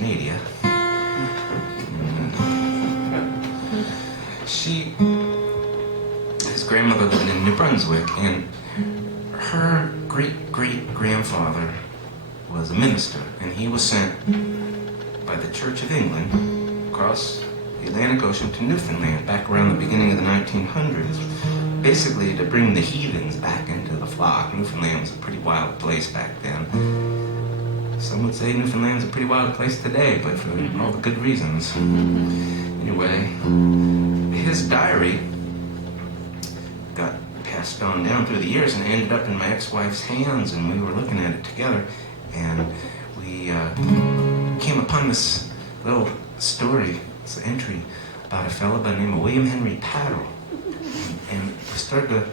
Canada. His grandmother lived in New Brunswick, and her great-great-grandfather was a minister, and he was sent by the Church of England across the Atlantic Ocean to Newfoundland back around the beginning of the 1900s, basically to bring the heathens back into the flock. Newfoundland was a pretty wild place back then. Some would say Newfoundland's a pretty wild place today, but for all the good reasons. Anyway, his diary got passed on down through the years and ended up in my ex-wife's hands, and we were looking at it together, and we came upon this little story, this entry about a fellow by the name of William Henry Paddle. And we started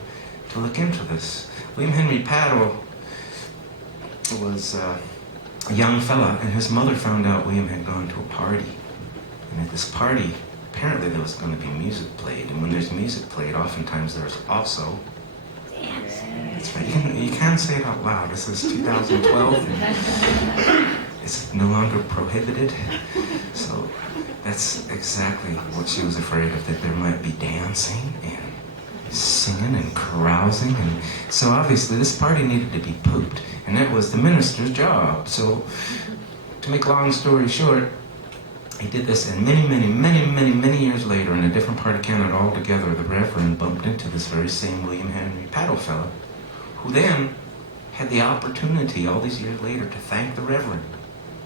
to look into this. William Henry Paddle was a young fella, and his mother found out William had gone to a party. And at this party, apparently there was going to be music played. And when there's music played, oftentimes there's also dance. That's right. You can't say it out loud. This is 2012. It's no longer prohibited. So that's exactly what she was afraid of, that there might be dancing and singing and carousing. And so obviously this party needed to be pooped. And that was the minister's job. So to make a long story short, he did this, and many years later, in a different part of Canada altogether, the Reverend bumped into this very same William Henry Paddle fellow, who then had the opportunity, all these years later, to thank the Reverend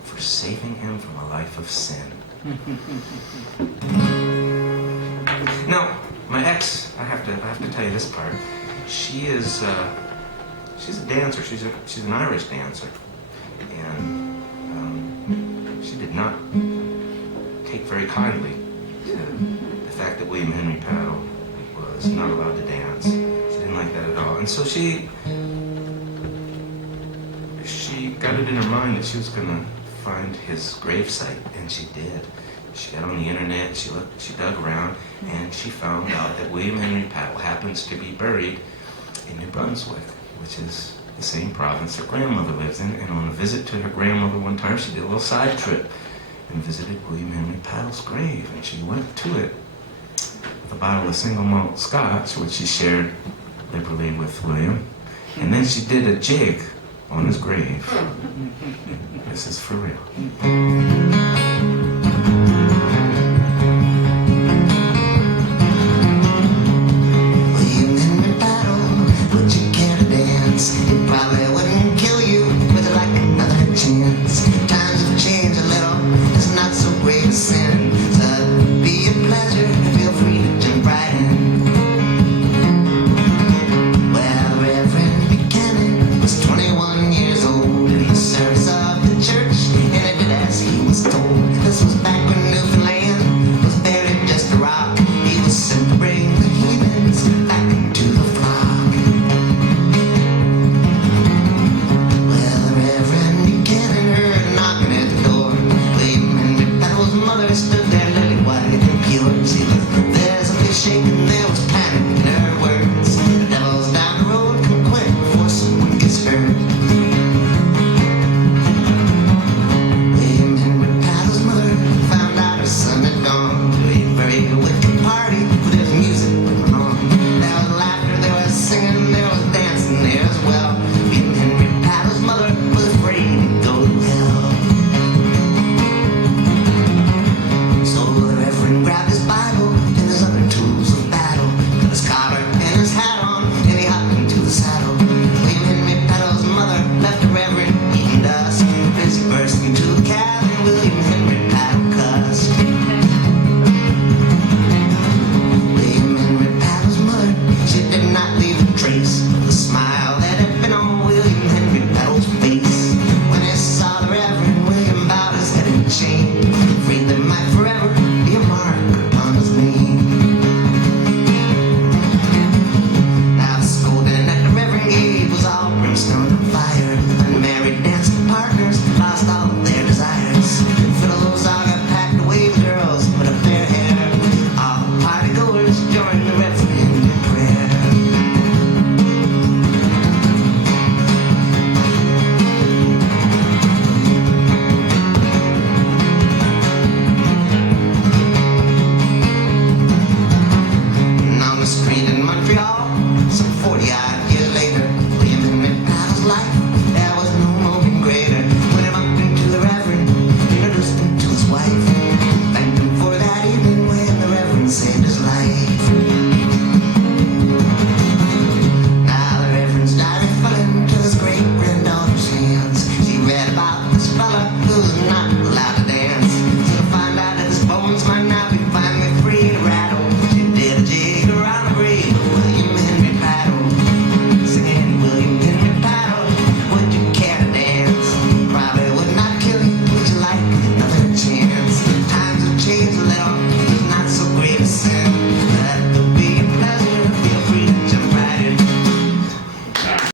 for saving him from a life of sin. Now, my ex, I have to tell you this part. She's a dancer. She's an Irish dancer, and she did not take very kindly to the fact that William Henry Paddle was not allowed to dance. She didn't like that at all. And so she got it in her mind that she was going to find his gravesite, and she did. She got on the internet, she dug around, and she found out that William Henry Paddle happens to be buried in New Brunswick, which is the same province her grandmother lives in. And on a visit to her grandmother one time, she did a little side trip and visited William Henry Paddle's grave, and she went to it with a bottle of single malt scotch, which she shared liberally with William, and then she did a jig on his grave. This is for real.